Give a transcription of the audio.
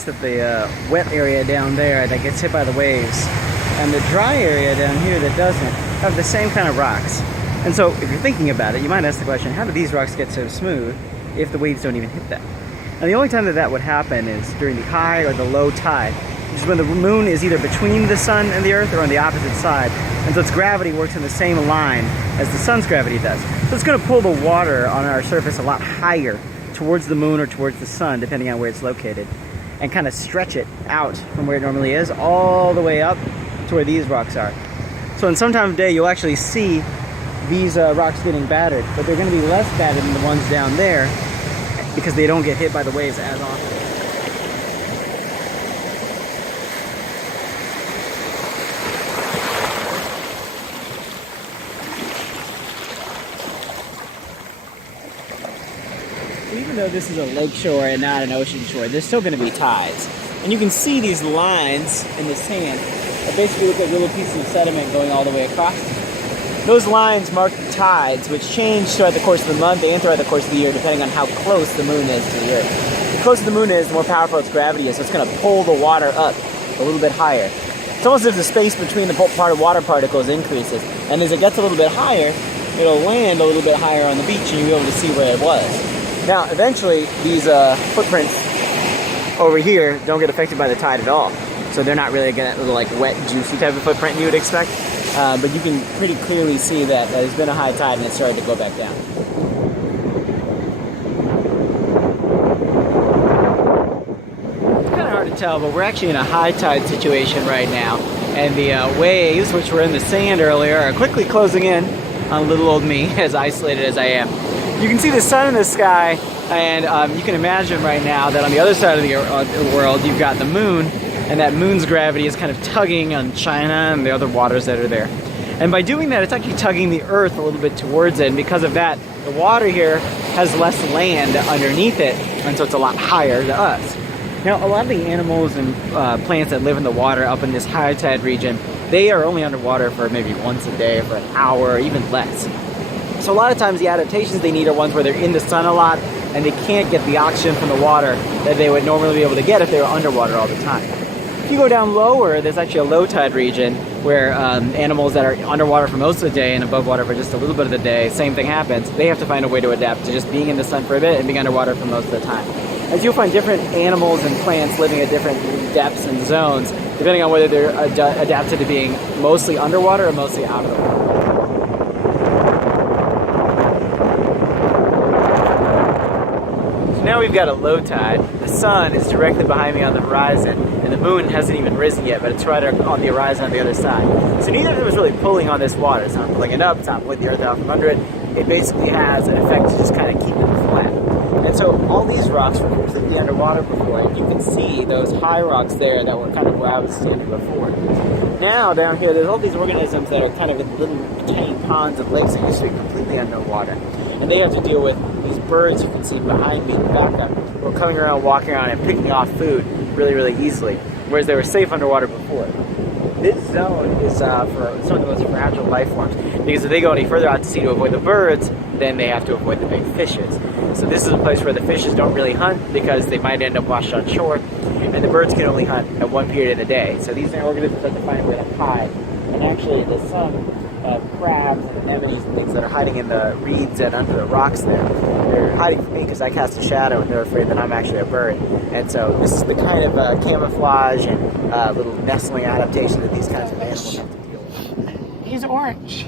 notice that the wet area down there that gets hit by the waves and the dry area down here that doesn't have the same kind of rocks. And so if you're thinking about it, you might ask the question, how do these rocks get so smooth if the waves don't even hit them? And the only time that that would happen is during the high or the low tide, which is when the moon is either between the sun and the earth or on the opposite side. And so its gravity works in the same line as the sun's gravity does. So it's going to pull the water on our surface a lot higher towards the moon or towards the sun, depending on where it's located, and kind of stretch it out from where it normally is all the way up to where these rocks are. So in some time of day, you'll actually see these rocks getting battered, but they're going to be less battered than the ones down there because they don't get hit by the waves as often. Even though this is a lake shore and not an ocean shore, there's still going to be tides. And you can see these lines in the sand that basically look like little pieces of sediment going all the way across. Those lines mark the tides, which change throughout the course of the month and throughout the course of the year, depending on how close the moon is to the Earth. The closer the moon is, the more powerful its gravity is, so it's going to pull the water up a little bit higher. It's almost as if the space between the water particles increases, and as it gets a little bit higher, it'll land a little bit higher on the beach, and you'll be able to see where it was. Now, eventually, these footprints over here don't get affected by the tide at all. So they're not really that little like wet, juicy type of footprint you would expect. But you can pretty clearly see that there's been a high tide and it started to go back down. It's kind of hard to tell, but we're actually in a high tide situation right now. And the waves, which were in the sand earlier, are quickly closing in on little old me, as isolated as I am. You can see the sun in the sky, and you can imagine right now that on the other side of the world, you've got the moon, and that moon's gravity is kind of tugging on China and the other waters that are there. And by doing that, it's actually tugging the Earth a little bit towards it, and because of that, the water here has less land underneath it, and so it's a lot higher to us. Now, a lot of the animals and plants that live in the water up in this high tide region, they are only underwater for maybe once a day, for an hour, or even less. So a lot of times the adaptations they need are ones where they're in the sun a lot and they can't get the oxygen from the water that they would normally be able to get if they were underwater all the time. If you go down lower, there's actually a low tide region where animals that are underwater for most of the day and above water for just a little bit of the day, same thing happens. They have to find a way to adapt to just being in the sun for a bit and being underwater for most of the time. As you'll find different animals and plants living at different depths and zones, depending on whether they're adapted to being mostly underwater or mostly out of the water. Now we've got a low tide. The sun is directly behind me on the horizon, and the moon hasn't even risen yet, but it's right on the horizon on the other side. So neither of them is really pulling on this water. It's not pulling it up, it's not pulling the earth out from under it. It basically has an effect to just kind of keep it flat. And so all these rocks were completely underwater before, and you can see those high rocks there that were kind of where I was standing before. Now down here, there's all these organisms that are kind of in little tiny ponds and lakes that used to be completely underwater. And they have to deal with these birds you can see behind me in the background who are coming around, walking around, and picking off food really, really easily, whereas they were safe underwater before. This zone is for some of the most fragile life forms, because if they go any further out to sea to avoid the birds, then they have to avoid the big fishes. So this is a place where the fishes don't really hunt because they might end up washed on shore, and the birds can only hunt at one period of the day. So these organisms have to find a way to hide. And actually, the sun, crabs and anemones and things that are hiding in the reeds and under the rocks there, they're hiding from me because I cast a shadow and they're afraid that I'm actually a bird. And so this is the kind of camouflage and little nestling adaptation that these kinds of animals have to deal with. He's orange.